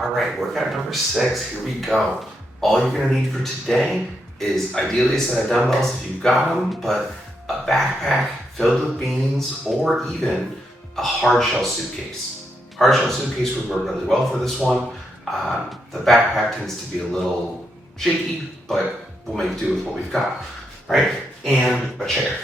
All right, workout number 6, here we go. All you're gonna need for today is ideally a set of dumbbells if you've got them, but a backpack filled with beans or even a hard shell suitcase. Hard shell suitcase would work really well for this one. The backpack tends to be a little shaky, but we'll make do with what we've got, right? And a chair,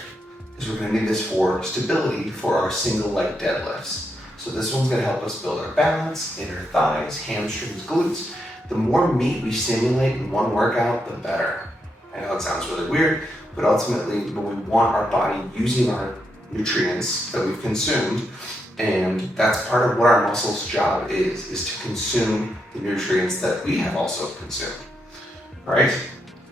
because we're gonna need this for stability for our single leg deadlifts. So this one's gonna help us build our balance, inner thighs, hamstrings, glutes. The more meat we stimulate in one workout, the better. I know it sounds really weird, but ultimately we want our body using our nutrients that we've consumed, and that's part of what our muscles' job is to consume the nutrients that we have also consumed. All right,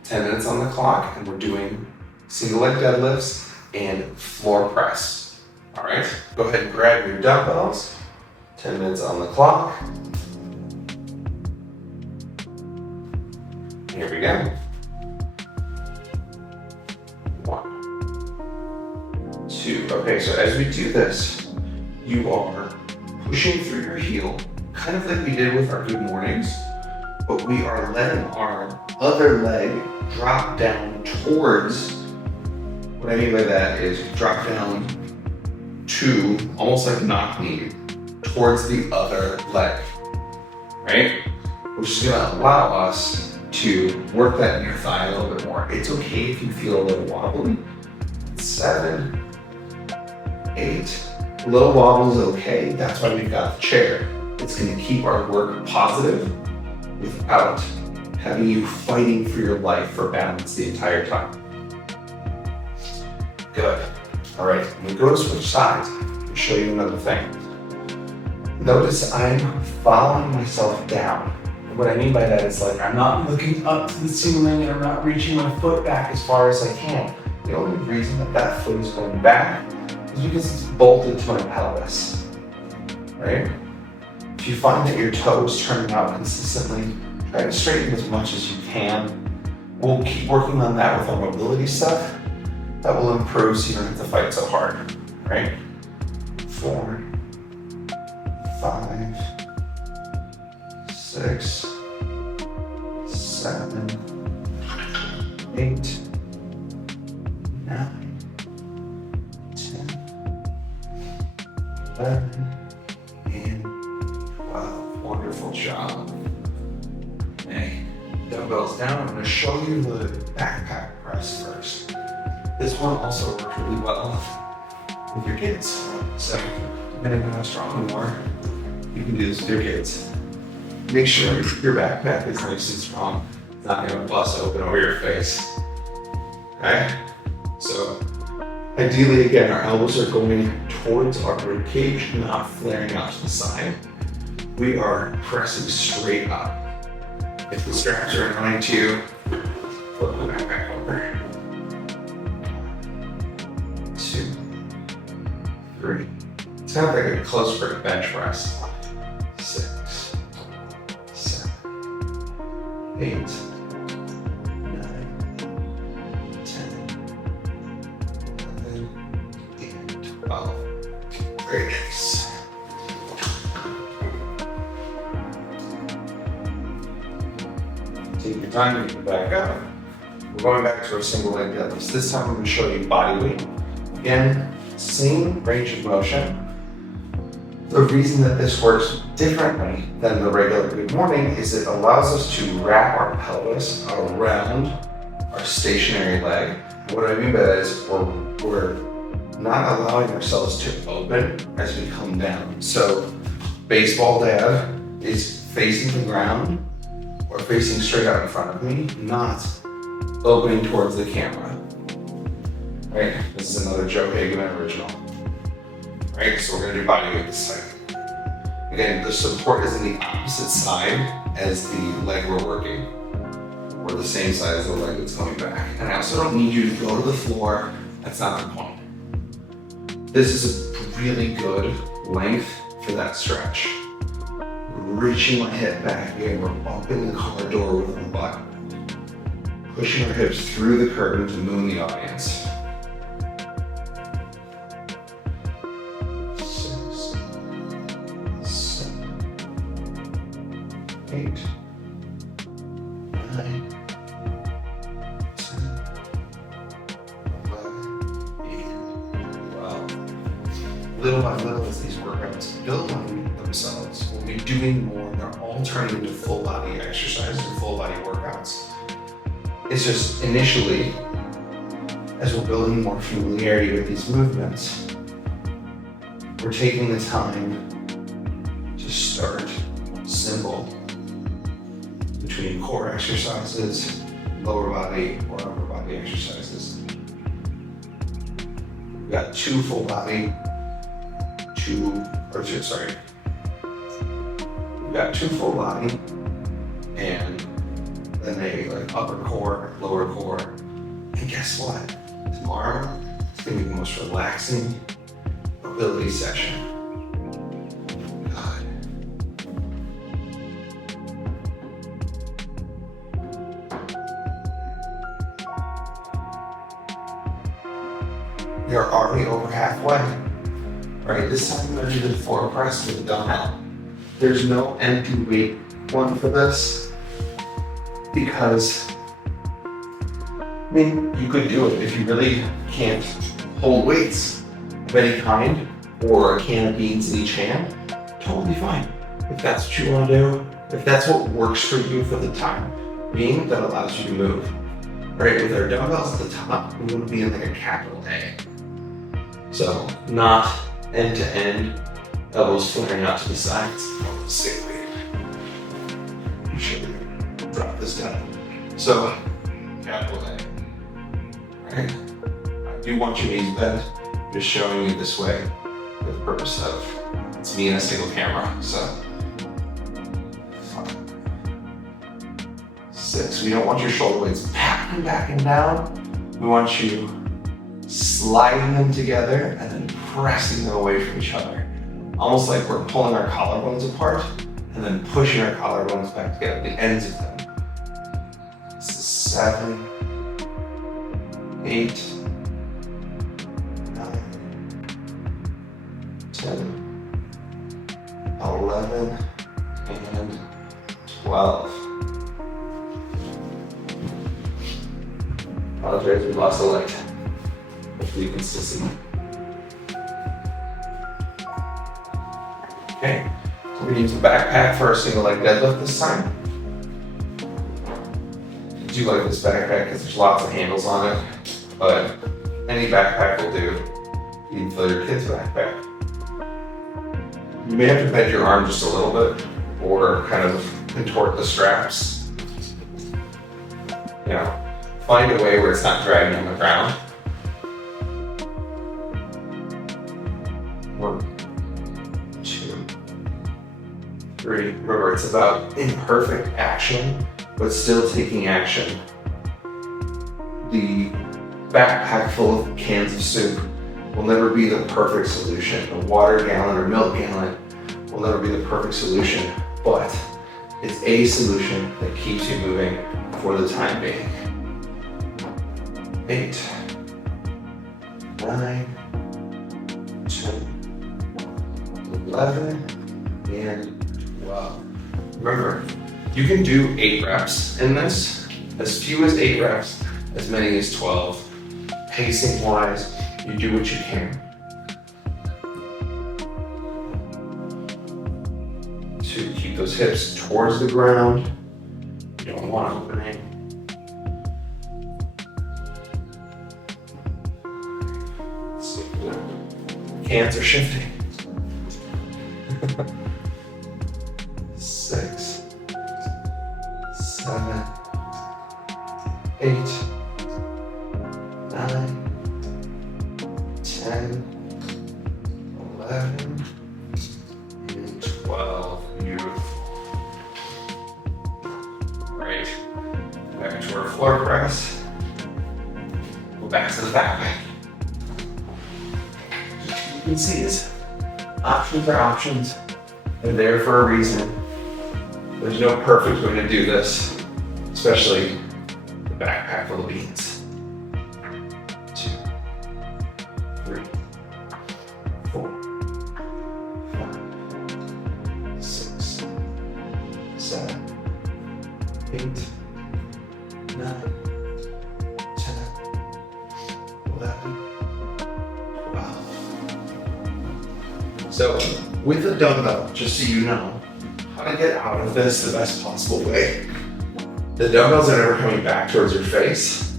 10 minutes on the clock, and we're doing single leg deadlifts and floor press. All right, go ahead and grab your dumbbells. 10 minutes on the clock. Here we go. 1, 2. Okay, so as we do this, you are pushing through your heel, kind of like we did with our good mornings, but we are letting our other leg drop down towards, what I mean by that is drop down to almost like knock knee towards the other leg, right? Which is gonna allow us to work that inner thigh a little bit more. It's okay if you feel a little wobbly. 7, 8, a little wobble is okay. That's why we've got the chair. It's gonna keep our work positive without having you fighting for your life for balance the entire time. Good. All right, when we go to switch sides, I'll show you another thing. Notice I'm following myself down. And what I mean by that is like, I'm not looking up to the ceiling and I'm not reaching my foot back as far as I can. The only reason that that foot is going back is because it's bolted to my pelvis, right? If you find that your toe is turning out consistently, try to straighten as much as you can. We'll keep working on that with our mobility stuff. That will improve so you don't have to fight so hard, right? 4, 5, 6, 7, 8, 9, 10, 11, and 12. Wonderful job. Okay, dumbbells down. I'm going to show you the backpack press first. This one also works really well with your kids. So depending on how strong you are, you can do this with your kids. Make sure your backpack is nice and strong. It's not gonna bust open over your face. Okay? So ideally, again, our elbows are going towards our rib cage, not flaring out to the side. We are pressing straight up. If the straps are in line too, flip the backpack over. 2, 3. It's kind of like a close grip bench press. 6, 7, 8, 9, 10, 11, and 12. Very nice. Take your time to get back up. We're going back to our single leg deadlifts. This time I'm going to show you body weight. Again, same range of motion. The reason that this works differently than the regular good morning is it allows us to wrap our pelvis around our stationary leg. What I mean by that is we're not allowing ourselves to open as we come down. So baseball dad is facing the ground or facing straight out in front of me, not opening towards the camera. Right, this is another Joe Hageman original. Right, so we're gonna do body weight this time. Again, the support is in the opposite side as the leg we're working. We're the same side as the leg that's coming back. And I also don't need you to go to the floor. That's not the point. This is a really good length for that stretch. Reaching my hip back again, we're opening the car door with my butt. Pushing our hips through the curtain to moon the audience. 6, 7, 8, 9, 10, 11, and 12. Little by little, as these workouts build on themselves, we'll be doing more. They're all turning into full body exercises and full body workouts. It's just initially, as we're building more familiarity with these movements, we're taking the time to start simple between core exercises, lower body or upper body exercises. We've got 2 full body, we've got 2 full body and then a like upper core, lower core. And guess what? Tomorrow, it's gonna be the most relaxing mobility session. God. We are already over halfway. Right, this time we're gonna do the floor press with a dumbbell. There's no empty weight one for this because, I mean, you could do it if you really can't hold weights of any kind or a can of beans in each hand. Totally fine. If that's what you want to do, if that's what works for you for the time being, that allows you to move. Right, with our dumbbells at the top, we want to be in like a capital A. So not end to end, elbows flaring out to the sides. Oh, sick weight. You should drop this down. So, capital A. Right? I do want your knees bent. I'm just showing you this way for the purpose of it's me and a single camera. So, 5, 6. We don't want your shoulder blades packing back and down. We want you sliding them together and then pressing them away from each other. Almost like we're pulling our collarbones apart and then pushing our collarbones back together, the ends of them. This is 7, 8, 9, 10, 11, and 12. Apologize, we lost a leg. Hopefully you can still see. Okay, so we're gonna use the backpack for a single leg deadlift this time. I do like this backpack because there's lots of handles on it, but any backpack will do. You can fill your kid's backpack. You may have to bend your arm just a little bit or kind of contort the straps. You know, find a way where it's not dragging on the ground. 1, 2, 3. Remember, it's about imperfect action, but still taking action. The backpack full of cans of soup will never be the perfect solution. A water gallon or milk gallon will never be the perfect solution, but it's a solution that keeps you moving for the time being. 8, 9, 10, 11, and 12. Remember, you can do 8 reps in this, as few as 8 reps, as many as 12. Pacing wise, you do what you can. To keep those hips towards the ground. You don't want opening. Hands are shifting. 6, 7, 8, 9, 10, 11, and 12. Beautiful. Right. Back to our floor press. Go back to the backpack. You can see is options are options. They're there for a reason. There's no perfect way to do this, especially the backpack full of beans. 2, 3, 4, 5, 6, 7, 7, 8, 9, 10, 11, 12. So with a dumbbell, just so you know how to get out of this the best possible way, the dumbbells are never coming back towards your face.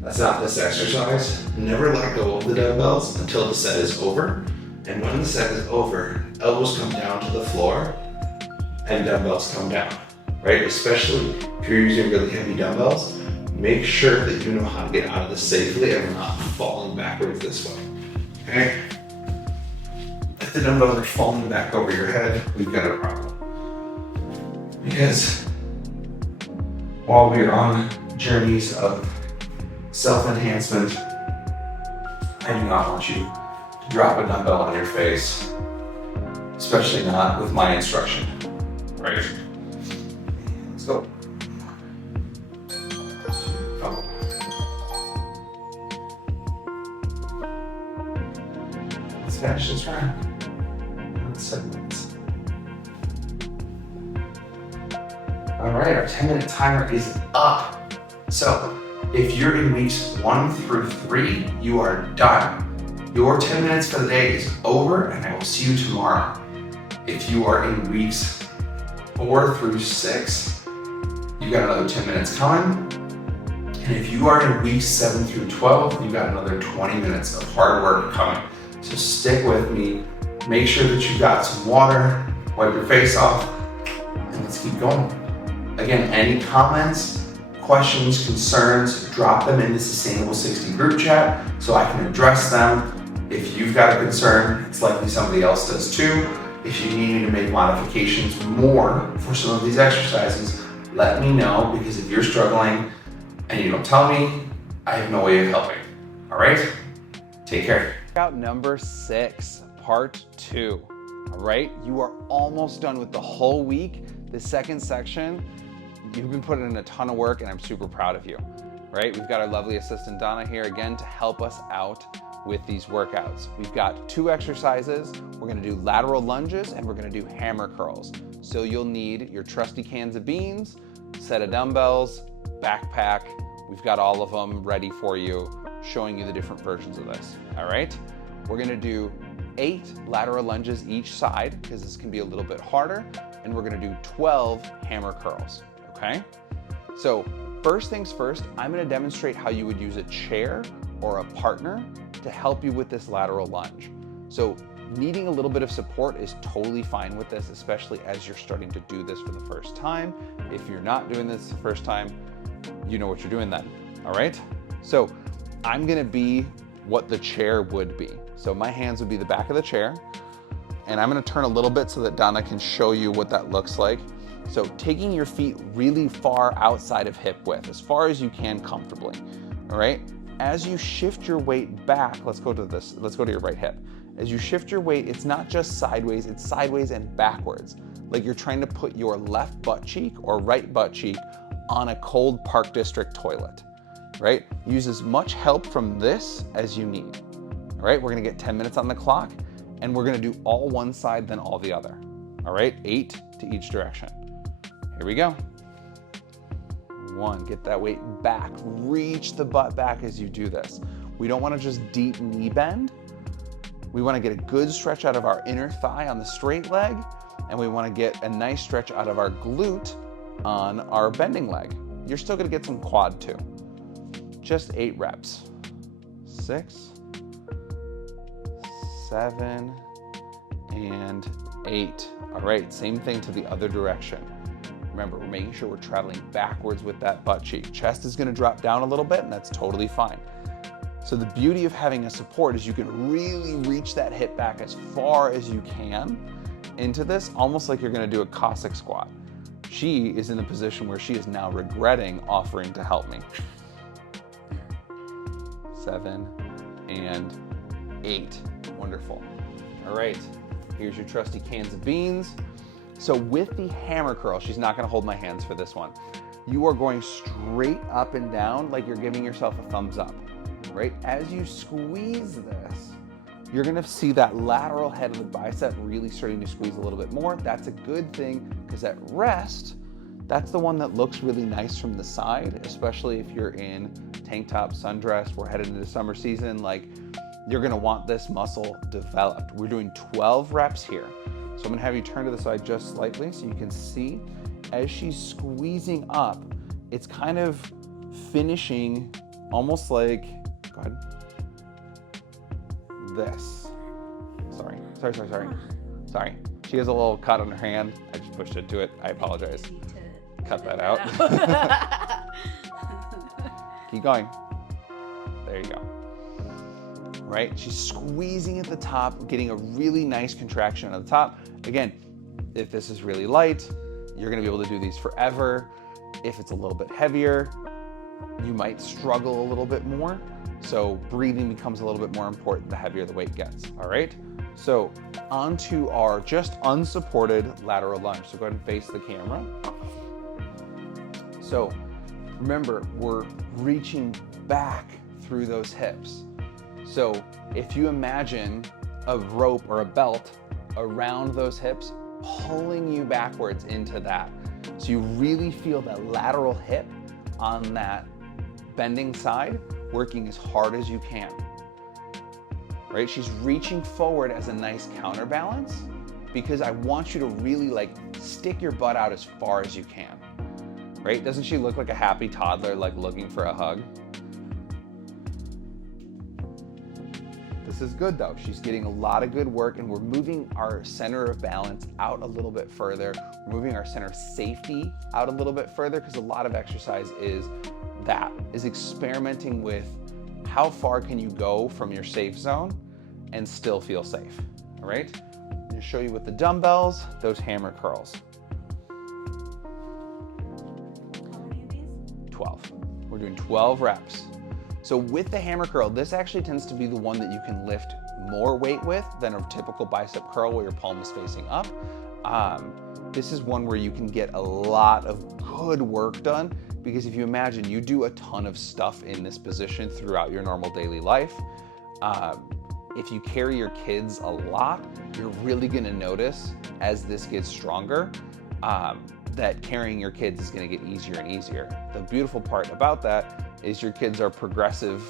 That's not this exercise. Never let go of the dumbbells until the set is over. And when the set is over, elbows come down to the floor and dumbbells come down, right? Especially if you're using really heavy dumbbells, make sure that you know how to get out of this safely and not falling backwards this way, okay? If the dumbbells are falling back over your head, we've got a problem. Because while we're on journeys of self-enhancement, I do not want you to drop a dumbbell on your face, especially not with my instruction, right? Let's go. Oh. Let's finish this round. 7 minutes. All right, our 10-minute timer is up. So if you're in weeks 1 through 3, you are done. Your 10 minutes for the day is over, and I will see you tomorrow. If you are in weeks 4 through 6, you got another 10 minutes coming. And if you are in weeks 7 through 12, you got another 20 minutes of hard work coming. So stick with me. Make sure that you got some water, wipe your face off, and let's keep going. Again, any comments, questions, concerns, drop them in the Sustainable 60 group chat so I can address them. If you've got a concern, it's likely somebody else does too. If you need me to make modifications more for some of these exercises, let me know, because if you're struggling and you don't tell me, I have no way of helping. All right? Take care. Workout number 6, part 2. All right, you are almost done with the whole week. The second section, you've been putting in a ton of work and I'm super proud of you, right? We've got our lovely assistant Donna here again to help us out with these workouts. We've got 2 exercises. We're gonna do lateral lunges and we're gonna do hammer curls. So you'll need your trusty cans of beans, set of dumbbells, backpack. We've got all of them ready for you, showing you the different versions of this, all right? We're gonna do 8 lateral lunges each side, because this can be a little bit harder, and we're gonna do 12 hammer curls, okay? So first things first, I'm gonna demonstrate how you would use a chair or a partner to help you with this lateral lunge. So needing a little bit of support is totally fine with this, especially as you're starting to do this for the first time. If you're not doing this the first time, you know what you're doing then, all right? So I'm gonna be what the chair would be. So my hands would be the back of the chair, and I'm gonna turn a little bit so that Donna can show you what that looks like. So taking your feet really far outside of hip width, as far as you can comfortably, all right? As you shift your weight back, let's go to your right hip. As you shift your weight, it's not just sideways, it's sideways and backwards. Like you're trying to put your left butt cheek or right butt cheek on a cold Park District toilet, right? Use as much help from this as you need. All right, we're gonna get 10 minutes on the clock, and we're gonna do all one side, then all the other. All right, 8 to each direction. Here we go. 1, get that weight back. Reach the butt back as you do this. We don't wanna just deep knee bend. We wanna get a good stretch out of our inner thigh on the straight leg, and we wanna get a nice stretch out of our glute on our bending leg. You're still gonna get some quad too. Just 8 reps. 6, 7, and 8. All right, same thing to the other direction. Remember, we're making sure we're traveling backwards with that butt cheek. Chest is gonna drop down a little bit, and that's totally fine. So the beauty of having a support is you can really reach that hip back as far as you can into this, almost like you're gonna do a Cossack squat. She is in the position where she is now regretting offering to help me. 7 and 8. Wonderful. All right, here's your trusty cans of beans. So with the hammer curl, she's not gonna hold my hands for this one. You are going straight up and down like you're giving yourself a thumbs up, right? As you squeeze this, you're gonna see that lateral head of the bicep really starting to squeeze a little bit more. That's a good thing. because at rest, that's the one that looks really nice from the side, especially if you're in tank top, sundress, we're headed into summer season, like you're gonna want this muscle developed. We're doing 12 reps here. So I'm gonna have you turn to the side just slightly so you can see as she's squeezing up, it's kind of finishing almost like, go ahead, this. Sorry. She has a little cut on her hand. I just pushed into it. I apologize. Cut that out. Keep going. There you go. Right? She's squeezing at the top, getting a really nice contraction at the top. Again, if this is really light, you're gonna be able to do these forever. If it's a little bit heavier, you might struggle a little bit more. So breathing becomes a little bit more important the heavier the weight gets, all right? So onto our just unsupported lateral lunge. So go ahead and face the camera. So remember, we're reaching back through those hips. So if you imagine a rope or a belt around those hips, pulling you backwards into that. So you really feel that lateral hip on that bending side, working as hard as you can. Right? She's reaching forward as a nice counterbalance because I want you to really like stick your butt out as far as you can. Right? Doesn't she look like a happy toddler, like looking for a hug? This is good though. She's getting a lot of good work and we're moving our center of balance out a little bit further. We're moving our center of safety out a little bit further because a lot of exercise is experimenting with how far can you go from your safe zone and still feel safe, all right? I'm gonna show you with the dumbbells, those hammer curls. How many of these? 12. We're doing 12 reps. So with the hammer curl, this actually tends to be the one that you can lift more weight with than a typical bicep curl where your palm is facing up. This is one where you can get a lot of good work done because if you imagine you do a ton of stuff in this position throughout your normal daily life, if you carry your kids a lot, you're really gonna notice as this gets stronger that carrying your kids is gonna get easier and easier. The beautiful part about that is your kids are progressive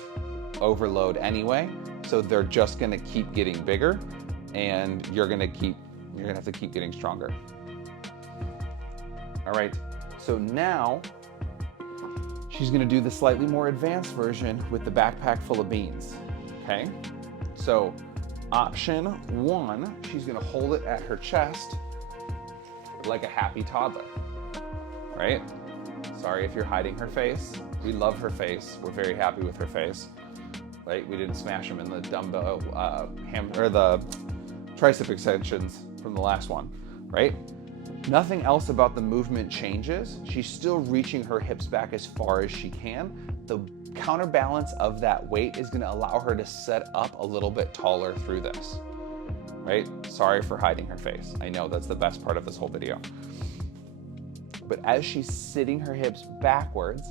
overload anyway, so they're just gonna keep getting bigger and you're gonna have to keep getting stronger. All right, so now she's gonna do the slightly more advanced version with the backpack full of beans, okay? So option one, she's gonna hold it at her chest like a happy toddler, right? Sorry if you're hiding her face. We love her face. We're very happy with her face, right? We didn't smash them in the dumbbell, or the tricep extensions from the last one, right? Nothing else about the movement changes. She's still reaching her hips back as far as she can. The counterbalance of that weight is gonna allow her to set up a little bit taller through this, right? Sorry for hiding her face. I know that's the best part of this whole video. But as she's sitting her hips backwards,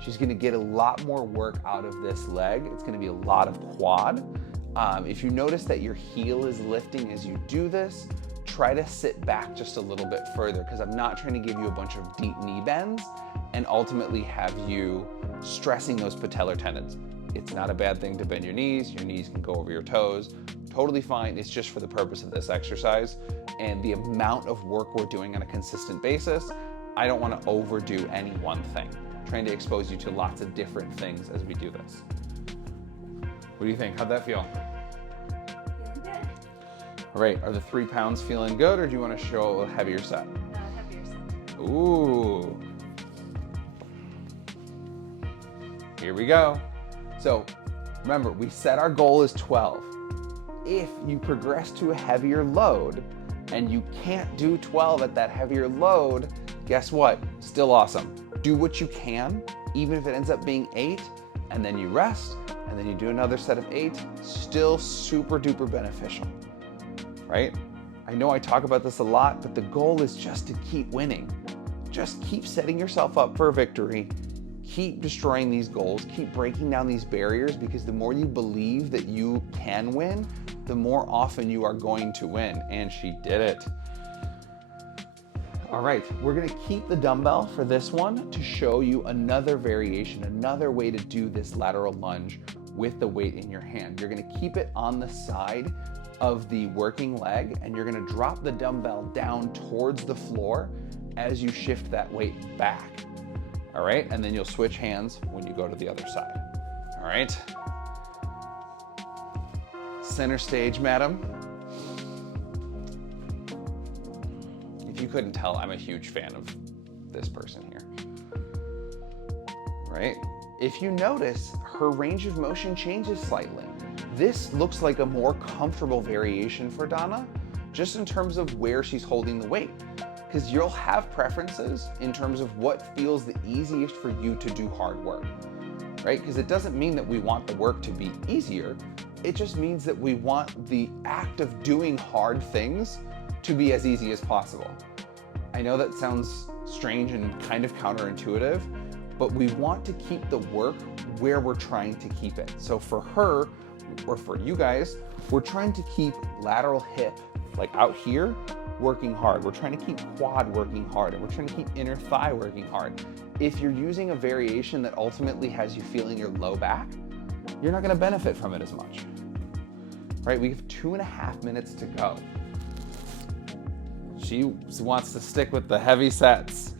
she's gonna get a lot more work out of this leg. It's gonna be a lot of quad. If you notice that your heel is lifting as you do this, try to sit back just a little bit further because I'm not trying to give you a bunch of deep knee bends and ultimately have you stressing those patellar tendons. It's not a bad thing to bend your knees can go over your toes, totally fine. It's just for the purpose of this exercise and the amount of work we're doing on a consistent basis. I don't want to overdo any one thing. I'm trying to expose you to lots of different things as we do this. What do you think? How'd that feel? Feeling good. All right, are the 3 pounds feeling good or do you want to show a heavier set? Heavier set. Ooh. Here we go. So remember, we set our goal as 12. If you progress to a heavier load and you can't do 12 at that heavier load, guess what? Still awesome. Do what you can, even if it ends up being 8, and then you rest, and then you do another set of 8, still super duper beneficial, right? I know I talk about this a lot, but the goal is just to keep winning. Just keep setting yourself up for a victory. Keep destroying these goals, keep breaking down these barriers, because the more you believe that you can win, the more often you are going to win. And she did it. All right, we're gonna keep the dumbbell for this one to show you another variation, another way to do this lateral lunge with the weight in your hand. You're gonna keep it on the side of the working leg and you're gonna drop the dumbbell down towards the floor as you shift that weight back. All right, and then you'll switch hands when you go to the other side. All right. Center stage, madam. If you couldn't tell, I'm a huge fan of this person here. Right? If you notice, her range of motion changes slightly. This looks like a more comfortable variation for Donna, just in terms of where she's holding the weight. Because you'll have preferences in terms of what feels the easiest for you to do hard work, right? Because it doesn't mean that we want the work to be easier. It just means that we want the act of doing hard things to be as easy as possible. I know that sounds strange and kind of counterintuitive, but we want to keep the work where we're trying to keep it. So for her, or for you guys, we're trying to keep lateral hip, like out here, working hard. We're trying to keep quad working hard, and we're trying to keep inner thigh working hard. If you're using a variation that ultimately has you feeling your low back, you're not gonna benefit from it as much, right? We have 2.5 minutes to go. She wants to stick with the heavy sets.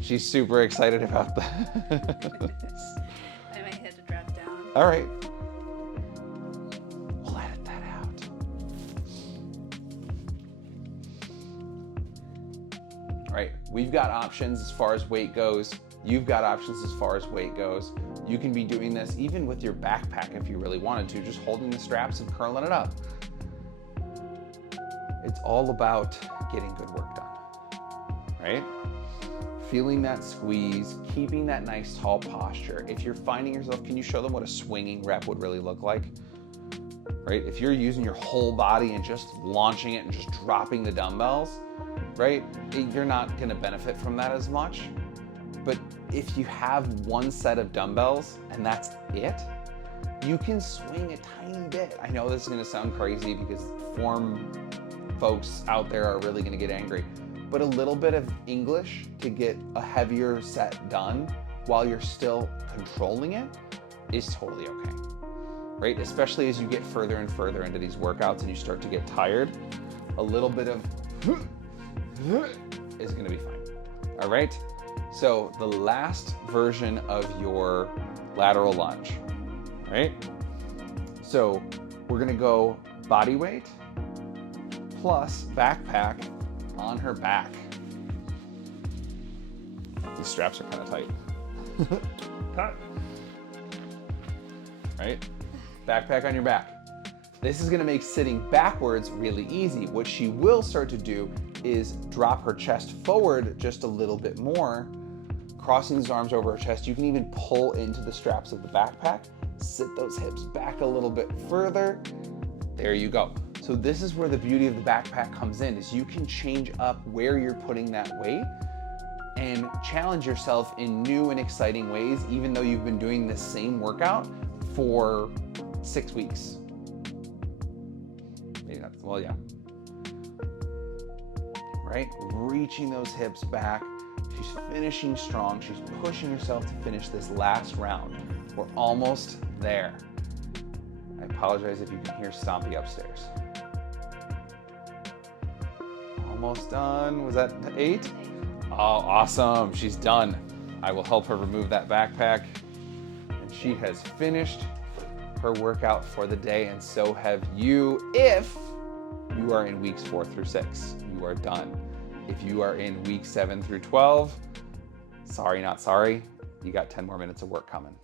She's super excited about this. I might have to drop down. All right. We'll edit that out. All right, we've got options as far as weight goes. You've got options as far as weight goes. You can be doing this even with your backpack if you really wanted to, just holding the straps and curling it up. It's all about getting good work done, right? Feeling that squeeze, keeping that nice tall posture. If you're finding yourself, can you show them what a swinging rep would really look like? Right? If you're using your whole body and just launching it and just dropping the dumbbells, right? You're not gonna benefit from that as much. But if you have one set of dumbbells and that's it, you can swing a tiny bit. I know this is gonna sound crazy because form folks out there are really gonna get angry, but a little bit of English to get a heavier set done while you're still controlling it is totally okay, right? Especially as you get further and further into these workouts and you start to get tired, a little bit of is gonna be fine, all right? So the last version of your lateral lunge, right? So we're gonna go body weight plus backpack on her back. These straps are kind of tight. Right? Backpack on your back. This is gonna make sitting backwards really easy. What she will start to do is drop her chest forward just a little bit more, crossing those arms over her chest. You can even pull into the straps of the backpack, sit those hips back a little bit further. There you go. So this is where the beauty of the backpack comes in, is you can change up where you're putting that weight and challenge yourself in new and exciting ways, even though you've been doing this same workout for 6 weeks. Maybe not, well, yeah. Right? Reaching those hips back. She's finishing strong. She's pushing herself to finish this last round. We're almost there. I apologize if you can hear Stompy upstairs. Almost done. Was that 8? Oh, awesome. She's done. I will help her remove that backpack. And she has finished her workout for the day, and so have you if you are in weeks 4 through 6. You are done. If you are in week 7 through 12, sorry, not sorry. You got 10 more minutes of work coming.